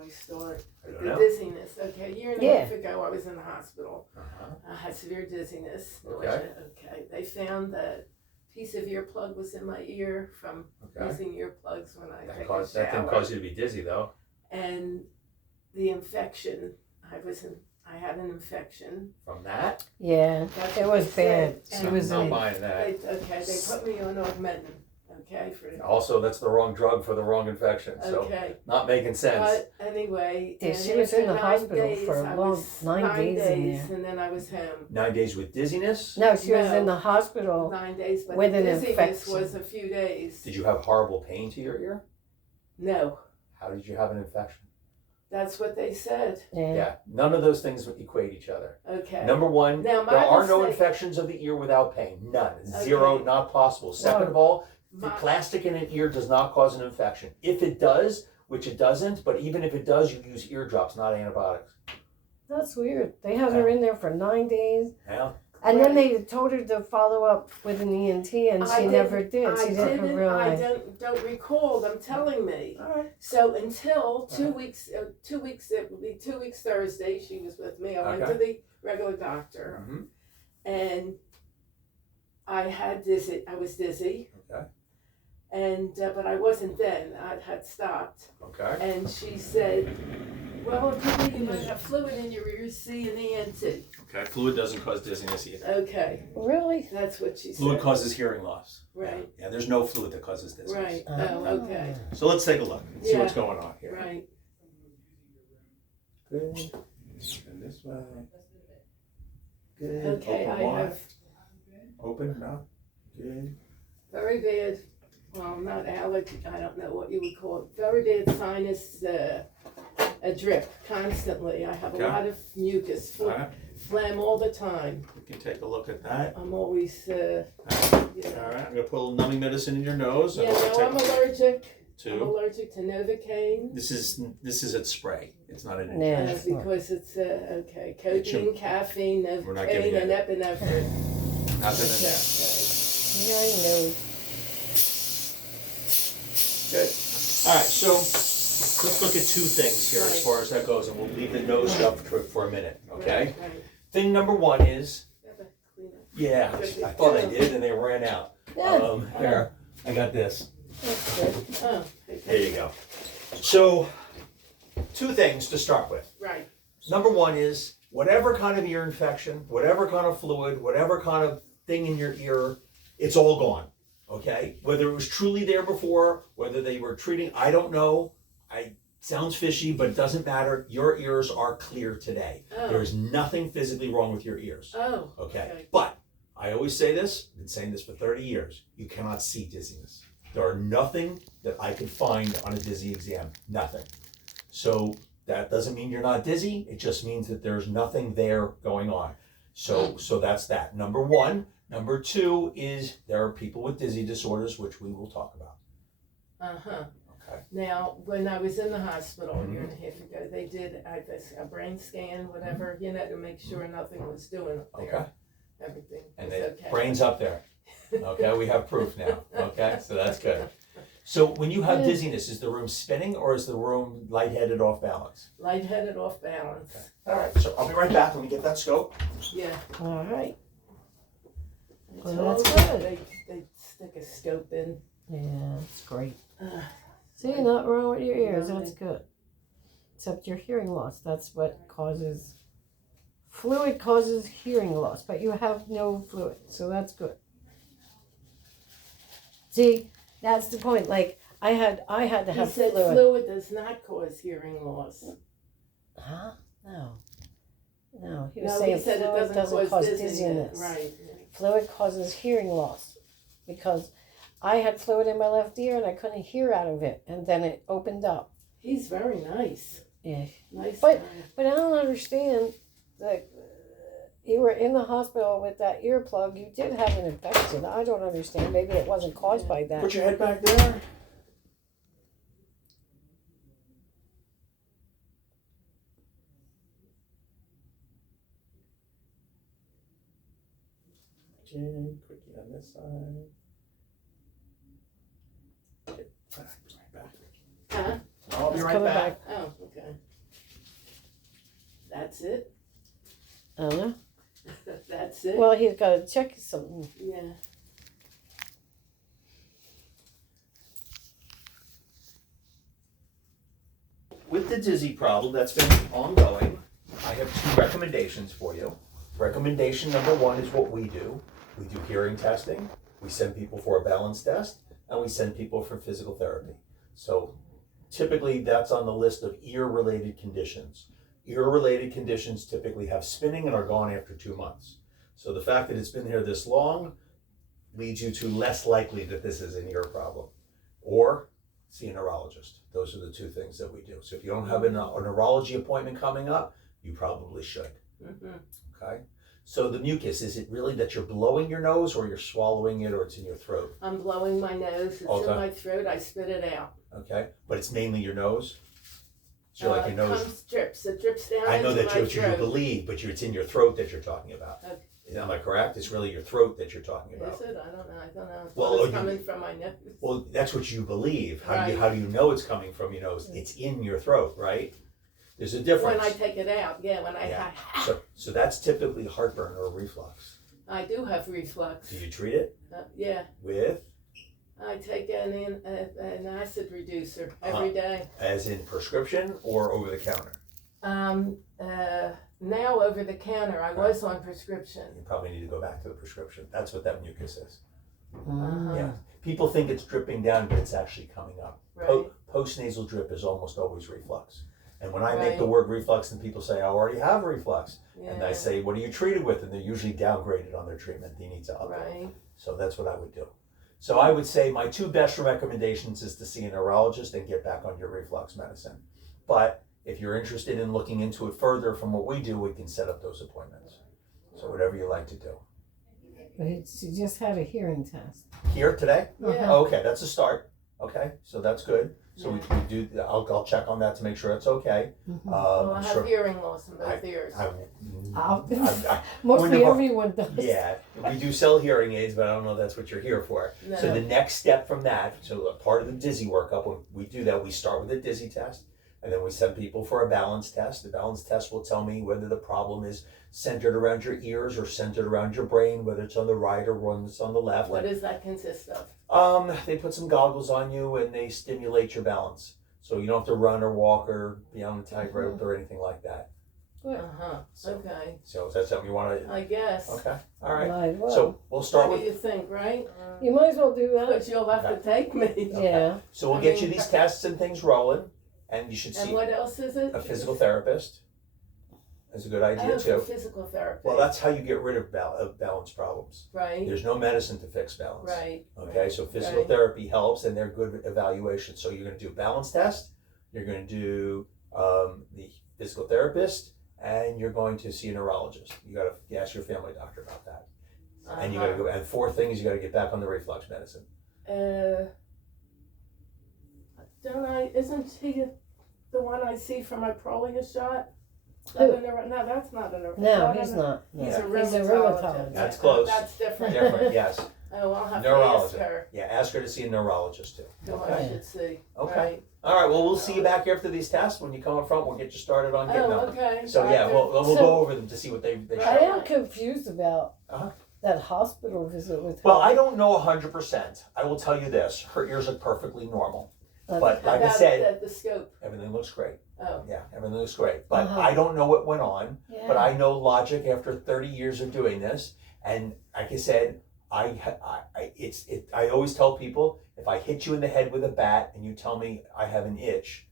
do I start? I don't The know. dizziness. Okay, a year and a Yeah. half ago, I was in the hospital. Uh-huh. I had severe dizziness. Okay. Nausea. Okay. They found that piece of earplug was in my ear from Okay. using earplugs when I take a That didn't shower. cause you to be dizzy though. And the infection, I had an infection. From that? Yeah, That's it what was they bad. said. She And was not in. buying that. They put me on Augmentin. Okay, Also, that's the wrong drug for the wrong infection. So okay. not making sense. But anyway, Yeah, and she was in after the 9 hospital days, for I a long was 9 days in there. and then I was home. 9 days with dizziness? No, she was No. in the hospital. 9 days, but With the an dizziness infection. was a few days. Did you have horrible pain to your ear? No, How did you have an infection? that's what they said. Yeah. None of those things equate each other. Okay. Number one, Now, my there are no mistake- infections of the ear without pain. None. Zero, Okay. not possible. Second of all, the plastic in an ear does not cause an infection. If it does, which it doesn't, but even if it does, you use eardrops, not antibiotics. That's weird. They had her in there for 9 days. Yeah. And then they told her to follow up with an ENT, and she never did. She didn't I realize. don't recall them telling me. All right. So until 2 weeks, it would be 2 weeks Thursday, she was with me. I went Okay. to the regular doctor, Mm-hmm. and I was dizzy, Okay. and but I wasn't then. I had stopped, Okay. and she said, "Well, it could be you might have fluid in your ears. See an ENT." Okay. Fluid doesn't cause dizziness either. Okay, Really? that's what she said. Fluid causes hearing loss. Right. Yeah, there's no fluid that causes dizziness. Right. Oh, okay. So let's take a look and see Yeah. what's going on here. Right. Good. And this way. Good. Okay, Open I wide. have Open mouth. Good. very bad, well, not allergy, I don't know what you would call it, very bad sinus, a drip constantly. I have Okay. a lot of mucus, All right. phlegm all the time. We can take a look at that. I'm always, you All know. right. I'm gonna put a little numbing medicine in your nose. Yeah, and we'll no, take I'm allergic. I'm two. allergic to Novocaine. This is a spray. It's not an Yeah. injection. Because it's, okay, It's your- codeine, caffeine, We're not giving Novocaine, and you epinephrine. Nothing in there. Yeah, I know. Good. All right. So let's look at two things here as Right. far as that goes, and we'll leave the nose stuff for a minute. Okay. Right, right. Thing number one is, Have a clean up. yeah, I thought I did, and they ran out. Yeah, Here, I got this. that's good. Oh, There you go. So, two things to start with. right, Number one is whatever kind of ear infection, whatever kind of fluid, whatever kind of thing in your ear, it's all gone. Okay? Whether it was truly there before, whether they were treating, I don't know. Sounds fishy, but it doesn't matter. Your ears are clear today. Oh. There is nothing physically wrong with your ears. oh, Okay. But I always say this, I've been saying this for 30 years. You cannot see dizziness. There are nothing that I could find on a dizzy exam. Nothing. So that doesn't mean you're not dizzy. It just means that there's nothing there going on. So that's that. Number one. Number two is there are people with dizzy disorders, which we will talk about. uh-huh. Okay. Now, when I was in the hospital a year and a half ago, they did a brain scan, whatever, you know, to make sure nothing was doing up there. Okay. Everything And was they okay. brains up there. Okay, we have proof now. Okay, so that's good. So when you have dizziness, is the room spinning or is the room lightheaded, off balance? Lightheaded, off balance. Okay. All right, so I'll be right back. Let me get that scope. Yeah. All right. It's Well, all that's good. good. They stick a scope in. Yeah, that's great. Uh, See, nothing wrong with your ears. Nothing. That's good. Except your hearing loss. That's what causes. Fluid causes hearing loss, but you have no fluid, so that's good. See, that's the point. Like I had to he have said fluid. fluid does not cause hearing loss. Huh? No. No, he was No, saying he said fluid it doesn't cause dizziness. dizziness. Right. Fluid causes hearing loss because I had fluid in my left ear and I couldn't hear out of it, and then it opened up. He's very nice. Yeah. Nice But- guy. But I don't understand that you were in the hospital with that earplug. You did have an infection. I don't understand. Maybe it wasn't caused by that. Put your head back there. Okay, quickly on this side. Okay, right back. Huh? I'll be It's right coming back. Oh, okay. That's it. I don't know. That's it. Well, he's got to check something. Yeah. With the dizzy problem that's been ongoing, I have two recommendations for you. Recommendation number one is what we do. We do hearing testing, we send people for a balance test, and we send people for physical therapy. So typically that's on the list of ear-related conditions. Ear-related conditions typically have spinning and are gone after 2 months. So the fact that it's been here this long leads you to less likely that this is an ear problem. Or see a neurologist. Those are the two things that we do. So if you don't have a neurology appointment coming up, you probably should. Mm-hmm. Okay? So the mucus, is it really that you're blowing your nose or you're swallowing it or it's in your throat? I'm blowing my nose. It's Okay. in my throat. I spit it out. Okay? But it's mainly your nose? So you're like your It nose. comes drips. It drips down I know into that my you throat. believe, but it's in your throat that you're talking about. Okay. Am I correct? It's really your throat that you're talking about. Is it? I don't know. I don't know. Well, Well, it's you- coming from my nose. Well, that's what you believe. How Right. do you know it's coming from your nose? It's in your throat, right? There's a difference. When I take it out, yeah. When I Yeah. So that's typically heartburn or reflux. I do have reflux. Do you treat it Yeah. with, I take an acid reducer every day. as in prescription or over the counter? Now over the counter. I was on prescription. You probably need to go back to the prescription. That's what that mucus is. Uh-huh. Yeah. People think it's dripping down, but it's actually coming up. Right. Post-nasal drip is almost always reflux. And when I make Right. the word reflux and people say, I already have reflux, Yeah. and I say, what are you treated with? And they're usually downgraded on their treatment. They need to up it. Right. So that's what I would do. So I would say my two best recommendations is to see a neurologist and get back on your reflux medicine. But if you're interested in looking into it further from what we do, we can set up those appointments. So whatever you like to do. But she just had a hearing test. Here today? Yeah. Oh, okay, that's a start. Okay, so that's good. So we Yeah. can do, I'll check on that to make sure it's okay. Well, I I'm have sure. hearing loss in both ears. Mostly Wonderful. everyone does. Yeah, we do sell hearing aids, but I don't know if that's what you're here for. No. So the next step from that, so a part of the dizzy workup, when we do that, we start with a dizzy test, and then we send people for a balance test. The balance test will tell me whether the problem is centered around your ears or centered around your brain, whether it's on the right or one that's on the left. What does that consist of? They put some goggles on you and they stimulate your balance. So you don't have to run or walk or be on a tightrope or anything like that. Uh-huh. So- Okay. So is that something you want to? I guess. Okay, all right. Might as well. So we'll start What do with. you think, right? You might as well do that. But you'll have to take me. Yeah. So we'll I get mean- you these tests and things rolling, and you should And see what else is it? a physical therapist. That's a good idea Oh, for too. physical therapy. Well, that's how you get rid of balance problems. right. There's no medicine to fix balance. Right. Okay, so physical Right. therapy helps, and they're good evaluations. So you're going to do a balance test, you're going to do the physical therapist, and you're going to see a neurologist. You got to ask your family doctor about that. And you got to go. And four things, you got to get back on the reflux medicine. Don't I? Isn't he the one I see for my Prolia shot? Who? No, that's not a neuro. No, is that he's a- not. He's a No. rheumatologist. That's close. That's different. Different, yes. Oh, I'll have Neurologist. to ask her Yeah, ask her to see a neurologist too. who I Okay. should see. Okay. Right. All right. Well, we'll see you back after these tests. When you come up front, we'll get you started on getting Oh, them. okay. So yeah, we'll So- go over them to see what they Right. I show. am confused about Uh-huh. that hospital visit with her. Well, I don't know 100%. I will tell you this: her ears look perfectly normal. But like I About said, the scope. everything looks great. Oh, Yeah, everything looks great. But Uh-huh. I don't know what went on. Yeah. But I know logic after 30 years of doing this, and like I said, I always tell people, if I hit you in the head with a bat and you tell me I have an itch,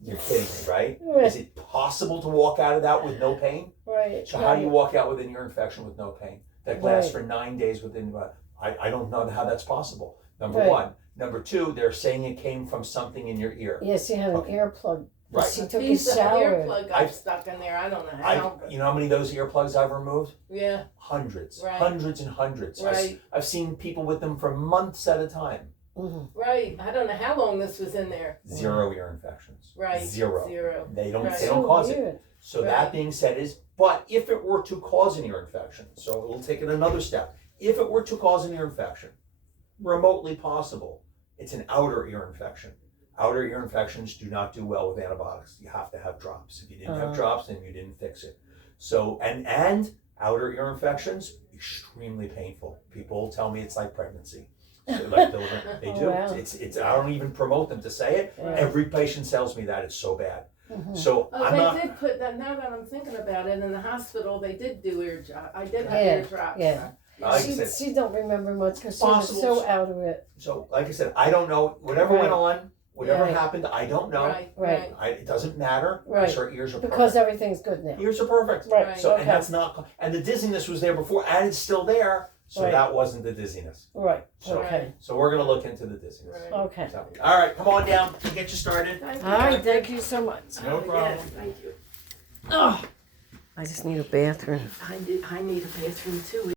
you're kidding me, right? Right. Is it possible to walk out of that with no pain? Right. So how do you walk out with an ear infection with no pain? That lasts Right. for 9 days within, I don't know how that's possible. Number Right. one. Number two, they're saying it came from something in your ear. Yes, she had an Okay. earplug. Right. She a took a piece of shower. earplug got I've- stuck in there. I don't know how. You know how many of those earplugs I've removed? Yeah. Hundreds. Right. Hundreds and hundreds. Right. I've seen people with them for months at a time. Mhm. Right. I don't know how long this was in there. Zero ear infections. Right. Zero. Zero. They don't. Right. They don't So cause it. weird. So that Right. being said, but if it were to cause an ear infection, so we'll take it another step. If it were to cause an ear infection, remotely possible, it's an outer ear infection. outer ear infections do not do well with antibiotics. You have to have drops. If you didn't have drops, then you didn't fix it. So, and outer ear infections, extremely painful. People tell me it's like pregnancy. So like they Oh, do. wow. It's. I don't even promote them to say it. Yeah. Every patient tells me that it's so bad. Mhm. So Oh, I'm they not. did put that, now that I'm thinking about it, in the hospital, they did do ear drop, I did have Yeah, ear drops. yeah. Like I She, said, she don't remember much because she was Possible. so out of it. so like I said, I don't know. Whatever went on, whatever Right. happened, I don't know. Right, Right. right. It doesn't matter. Right. Her ears are Because perfect. everything's good now. Ears are perfect. Right. Right. So Okay. and that's not. And the dizziness was there before, and it's still there. So Right. that wasn't the dizziness. Right. So- Okay. So we're gonna look into the dizziness. Right. Okay. So, all right, come on down. We'll get you started. Thank you. All right. Thank you so much. No Oh, problem. Yes, thank you. Oh, I just need a bathroom. I need a bathroom too.